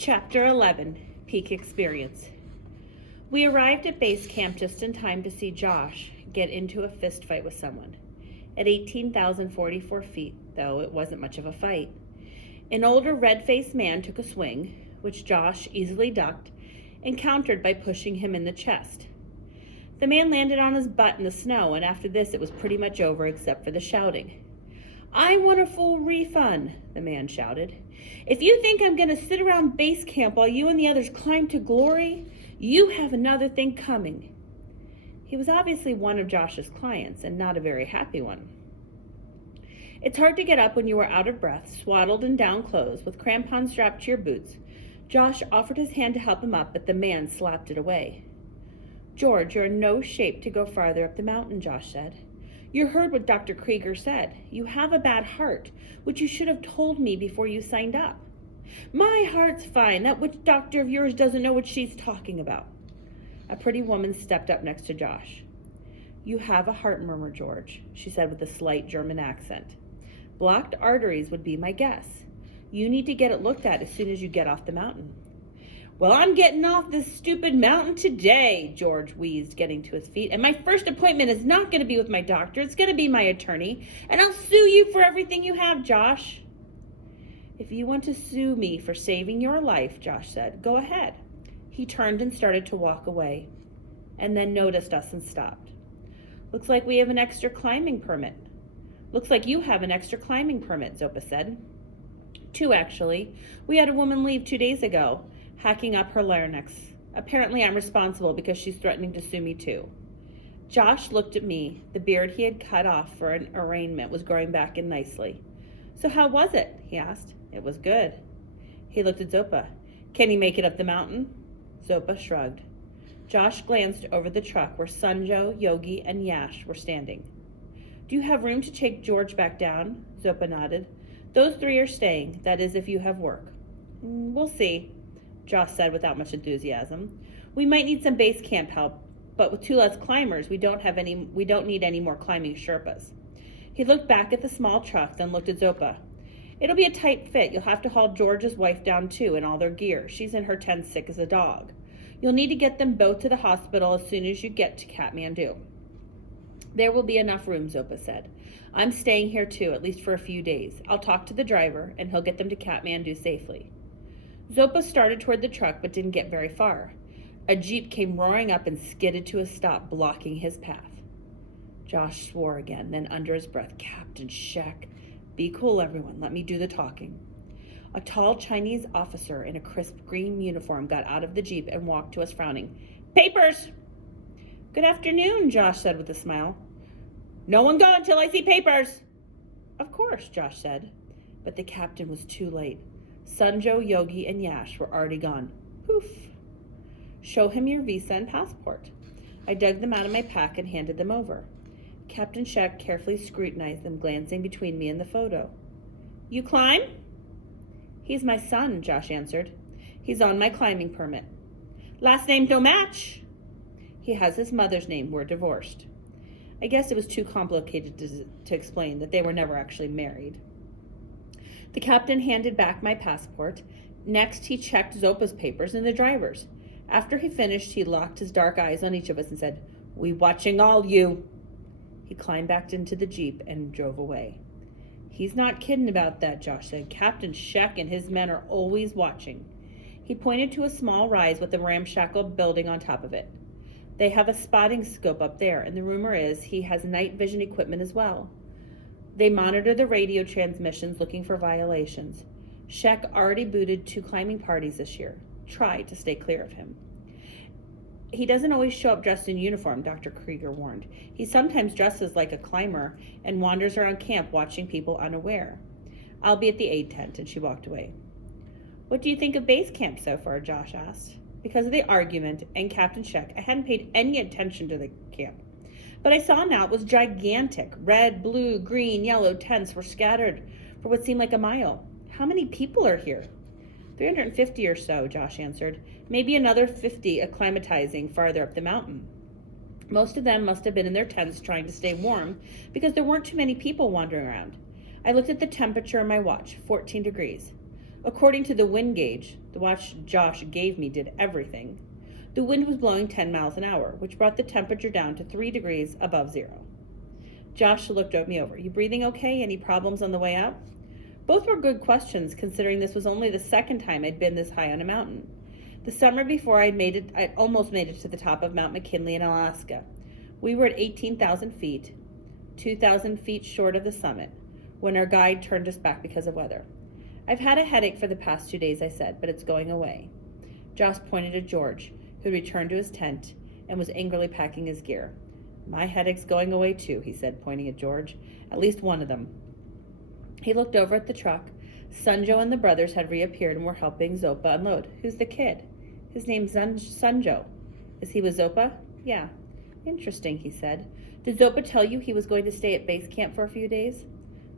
Chapter 11, Peak Experience. We arrived at base camp just in time to see Josh get into a fist fight with someone. At 18,044 feet, though, it wasn't much of a fight. An older red-faced man took a swing, which Josh easily ducked and countered by pushing him in the chest. The man landed on his butt in the snow, and after this it was pretty much over except for the shouting. "I want a full refund," the man shouted. "If you think I'm going to sit around base camp while you and the others climb to glory, you have another thing coming." He was obviously one of Josh's clients, and not a very happy one. It's hard to get up when you are out of breath, swaddled in down clothes, with crampons strapped to your boots. Josh offered his hand to help him up, but the man slapped it away. "George, you're in no shape to go farther up the mountain," Josh said. "You heard what Dr. Krieger said. You have a bad heart, which you should have told me before you signed up." "My heart's fine. That witch doctor of yours doesn't know what she's talking about." A pretty woman stepped up next to Josh. "You have a heart murmur, George," she said with a slight German accent. "Blocked arteries would be my guess. You need to get it looked at as soon as you get off the mountain." "Well, I'm getting off this stupid mountain today," George wheezed, getting to his feet. "And my first appointment is not going to be with my doctor. It's going to be my attorney. And I'll sue you for everything you have, Josh." "If you want to sue me for saving your life," Josh said, "go ahead." He turned and started to walk away, and then noticed us and stopped. "Looks like we have an extra climbing permit." "Looks like you have an extra climbing permit," Zopa said. "Two, actually. We had a woman leave 2 days ago, hacking up her larynx. Apparently I'm responsible because she's threatening to sue me too." Josh looked at me. The beard he had cut off for an arraignment was growing back in nicely. "So how was it?" he asked. "It was good." He looked at Zopa. "Can he make it up the mountain?" Zopa shrugged. Josh glanced over the truck where Sanjo, Yogi, and Yash were standing. "Do you have room to take George back down?" Zopa nodded. "Those three are staying, that is if you have work." "We'll see," Josh said without much enthusiasm. "We might need some base camp help, but with 2 less climbers, we don't need any more climbing Sherpas." He looked back at the small truck, then looked at Zopa. "It'll be a tight fit. You'll have to haul George's wife down too, and all their gear. She's in her tent sick as a dog. You'll need to get them both to the hospital as soon as you get to Kathmandu." "There will be enough room," Zopa said. "I'm staying here too, at least for a few days. I'll talk to the driver, and he'll get them to Kathmandu safely." Zopa started toward the truck, but didn't get very far. A jeep came roaring up and skidded to a stop, blocking his path. Josh swore again, then under his breath, "Captain Scheck." "Be cool, everyone. Let me do the talking." A tall Chinese officer in a crisp green uniform got out of the jeep and walked to us, frowning. "Papers!" "Good afternoon," Josh said with a smile. "No one go until I see papers." "Of course," Josh said. But the captain was too late. Sanjo, Yogi, and Yash were already gone. Poof. "Show him your visa and passport." I dug them out of my pack and handed them over. Captain Scheck carefully scrutinized them, glancing between me and the photo. "You climb?" "He's my son," Josh answered. "He's on my climbing permit." "Last name don't match?" "He has his mother's name. We're divorced." I guess it was too complicated to explain that they were never actually married. The captain handed back my passport. Next, he checked Zopa's papers and the driver's. After he finished, he locked his dark eyes on each of us and said, "We watching all you." He climbed back into the jeep and drove away. "He's not kidding about that," Josh said. "Captain Scheck and his men are always watching." He pointed to a small rise with a ramshackle building on top of it. "They have a spotting scope up there, and the rumor is he has night vision equipment as well. They monitor the radio transmissions looking for violations. Scheck already booted 2 climbing parties this year. Try to stay clear of him." "He doesn't always show up dressed in uniform," Dr. Krieger warned. "He sometimes dresses like a climber and wanders around camp watching people unaware. I'll be at the aid tent," and she walked away. "What do you think of base camp so far?" Josh asked. Because of the argument and Captain Scheck, I hadn't paid any attention to the camp. But I saw now it was gigantic. Red, blue, green, yellow tents were scattered for what seemed like a mile. "How many people are here?" 350 or so, Josh answered. "Maybe another 50 acclimatizing farther up the mountain." Most of them must have been in their tents trying to stay warm because there weren't too many people wandering around. I looked at the temperature on my watch, 14 degrees. According to the wind gauge, the watch Josh gave me did everything. The wind was blowing 10 miles an hour, which brought the temperature down to 3 degrees above zero. Josh looked me over. You breathing okay? Any problems on the way up? Both were good questions, considering this was only the second time I'd been this high on a mountain. The summer before I'd almost made it to the top of Mount McKinley in Alaska. We were at 18,000 feet, 2,000 feet short of the summit, when our guide turned us back because of weather. I've had a headache for the past 2 days, I said, but it's going away. Josh pointed at George, who returned to his tent and was angrily packing his gear. My headache's going away too, he said, pointing at George. At least one of them. He looked over at the truck. Sunjo and the brothers had reappeared and were helping Zopa unload. Who's the kid? His name's Sunjo. Is he with Zopa? Yeah. Interesting, he said. Did Zopa tell you he was going to stay at base camp for a few days?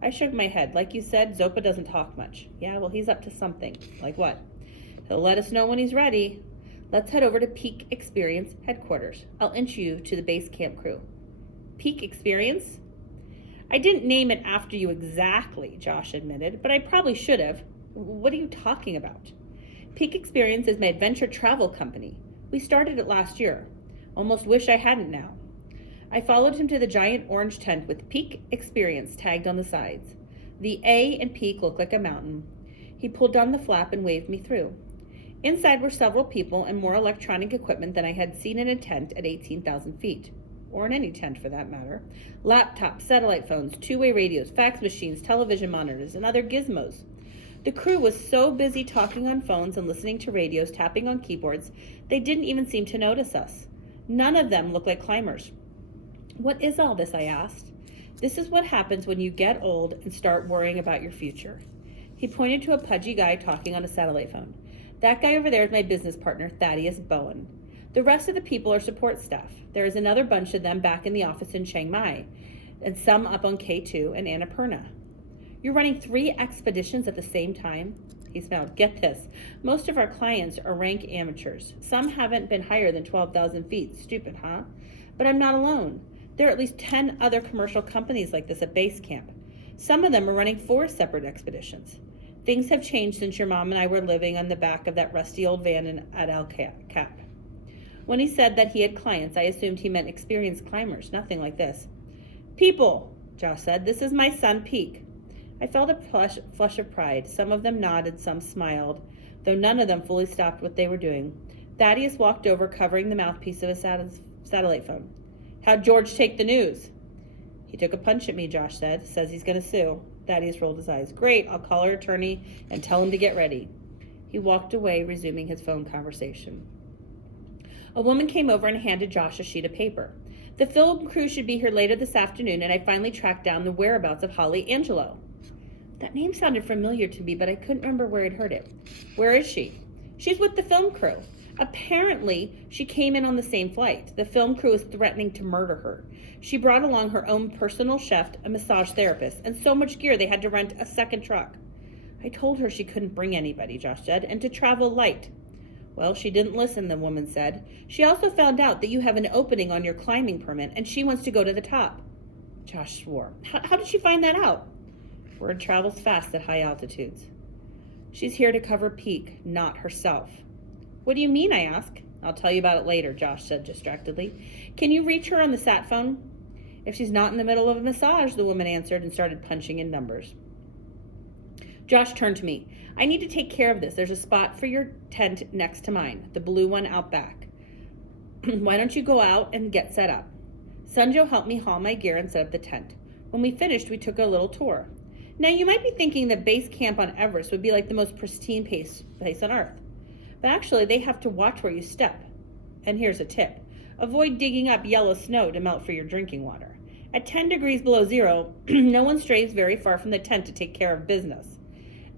I shook my head. Like you said, Zopa doesn't talk much. Yeah, well, he's up to something. Like what? He'll let us know when he's ready. Let's head over to Peak Experience headquarters. I'll introduce you to the base camp crew. Peak Experience? I didn't name it after you exactly, Josh admitted, but I probably should have. What are you talking about? Peak Experience is my adventure travel company. We started it last year. Almost wish I hadn't now. I followed him to the giant orange tent with Peak Experience tagged on the sides. The A in Peak looked like a mountain. He pulled down the flap and waved me through. Inside were several people and more electronic equipment than I had seen in a tent at 18,000 feet. Or in any tent for that matter. Laptops, satellite phones, two-way radios, fax machines, television monitors, and other gizmos. The crew was so busy talking on phones and listening to radios, tapping on keyboards, they didn't even seem to notice us. None of them looked like climbers. What is all this? I asked. This is what happens when you get old and start worrying about your future. He pointed to a pudgy guy talking on a satellite phone. That guy over there is my business partner, Thaddeus Bowen. The rest of the people are support staff. There is another bunch of them back in the office in Chiang Mai, and some up on K2 and Annapurna. You're running 3 expeditions at the same time? He smiled. Get this. Most of our clients are rank amateurs. Some haven't been higher than 12,000 feet. Stupid, huh? But I'm not alone. There are at least 10 other commercial companies like this at base camp. Some of them are running 4 separate expeditions. Things have changed since your mom and I were living on the back of that rusty old van at El Cap. When he said that he had clients, I assumed he meant experienced climbers, nothing like this. People, Josh said, this is my son, Peak. I felt a flush of pride. Some of them nodded, some smiled, though none of them fully stopped what they were doing. Thaddeus walked over, covering the mouthpiece of his satellite phone. How'd George take the news? He took a punch at me, Josh said. Says he's going to sue. Thaddeus rolled his eyes. Great, I'll call our attorney and tell him to get ready. He walked away, resuming his phone conversation. A woman came over and handed Josh a sheet of paper. The film crew should be here later this afternoon, and I finally tracked down the whereabouts of Holly Angelo. That name sounded familiar to me, but I couldn't remember where I'd heard it. Where is she? She's with the film crew. Apparently, she came in on the same flight. The film crew is threatening to murder her. She brought along her own personal chef, a massage therapist, and so much gear they had to rent a second truck. I told her she couldn't bring anybody, Josh said, and to travel light. Well, she didn't listen, the woman said. She also found out that you have an opening on your climbing permit, and she wants to go to the top. Josh swore. How did she find that out? Word travels fast at high altitudes. She's here to cover Peak, not herself. What do you mean, I asked. I'll tell you about it later, Josh said distractedly. Can you reach her on the sat phone? If she's not in the middle of a massage, the woman answered and started punching in numbers. Josh turned to me. I need to take care of this. There's a spot for your tent next to mine, the blue one out back. Why don't you go out and get set up? Sunjo helped me haul my gear and set up the tent. When we finished, we took a little tour. Now, you might be thinking that base camp on Everest would be like the most pristine place on Earth. But actually, they have to watch where you step. And here's a tip. Avoid digging up yellow snow to melt for your drinking water. At 10 degrees below zero, no one strays very far from the tent to take care of business.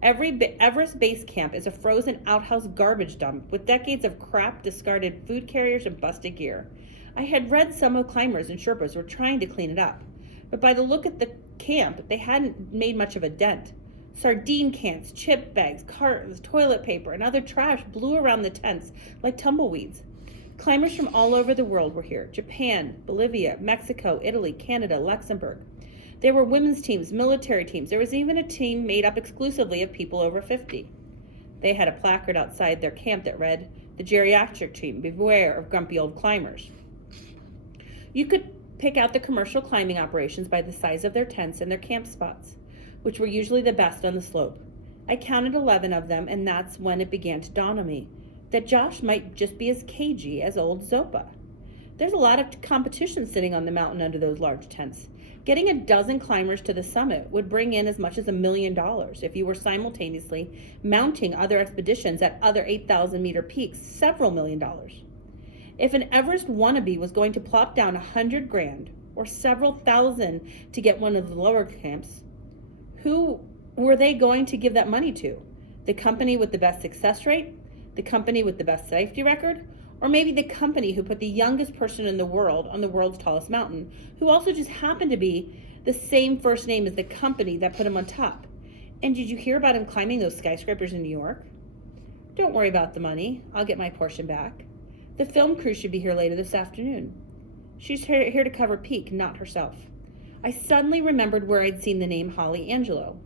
Every Everest base camp is a frozen outhouse garbage dump with decades of crap, discarded food carriers, and busted gear. I had read some of climbers and Sherpas were trying to clean it up, but by the look at the camp, they hadn't made much of a dent. Sardine cans, chip bags, cartons, toilet paper, and other trash blew around the tents like tumbleweeds. Climbers from all over the world were here: Japan, Bolivia, Mexico, Italy, Canada, Luxembourg. There were women's teams, military teams. There was even a team made up exclusively of people over 50. They had a placard outside their camp that read, "The geriatric team, beware of grumpy old climbers." You could pick out the commercial climbing operations by the size of their tents and their camp spots, which were usually the best on the slope. I counted 11 of them, and that's when it began to dawn on me that Josh might just be as cagey as old Zopa. There's a lot of competition sitting on the mountain under those large tents. Getting a dozen climbers to the summit would bring in as much as $1 million if you were simultaneously mounting other expeditions at other 8,000-meter peaks, several $1,000,000. If an Everest wannabe was going to plop down $100,000 or several thousand to get one of the lower camps, who were they going to give that money to? The company with the best success rate? The company with the best safety record? Or maybe the company who put the youngest person in the world on the world's tallest mountain, who also just happened to be the same first name as the company that put him on top? And did you hear about him climbing those skyscrapers in New York? Don't worry about the money. I'll get my portion back. The film crew should be here later this afternoon. She's here to cover Peak, not herself. I suddenly remembered where I'd seen the name Holly Angelo.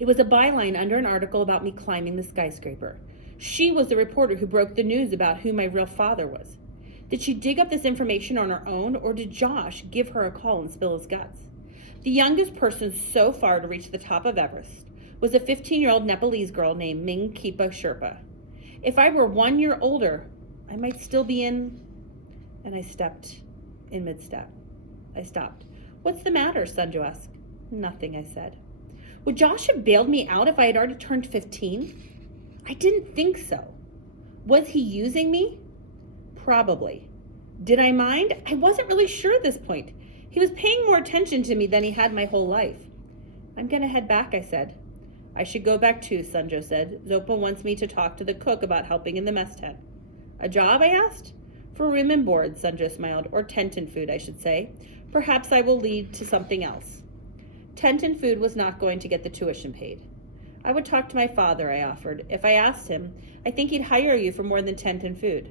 It was a byline under an article about me climbing the skyscraper. She was the reporter who broke the news about who my real father was. Did she dig up this information on her own, or did Josh give her a call and spill his guts? The youngest person so far to reach the top of Everest was a 15-year-old Nepalese girl named Ming Kipa Sherpa. If I were 1 year older, I might still be in... And I stepped in mid-step. I stopped. "What's the matter?" Sanjo asked. "Nothing," I said. Would Josh have bailed me out if I had already turned 15? I didn't think so. Was he using me? Probably. Did I mind? I wasn't really sure at this point. He was paying more attention to me than he had my whole life. "I'm going to head back," I said. "I should go back too," Sanjo said. "Zopa wants me to talk to the cook about helping in the mess tent." "A job?" I asked. "For room and board," Sanjo smiled. "Or tent and food, I should say. Perhaps I will lead to something else." Tent and food was not going to get the tuition paid. "I would talk to my father," I offered. "If I asked him, I think he'd hire you for more than tent and food."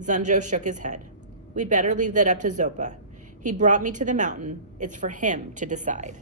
Sanjo shook his head. "We'd better leave that up to Zopa. He brought me to the mountain. It's for him to decide."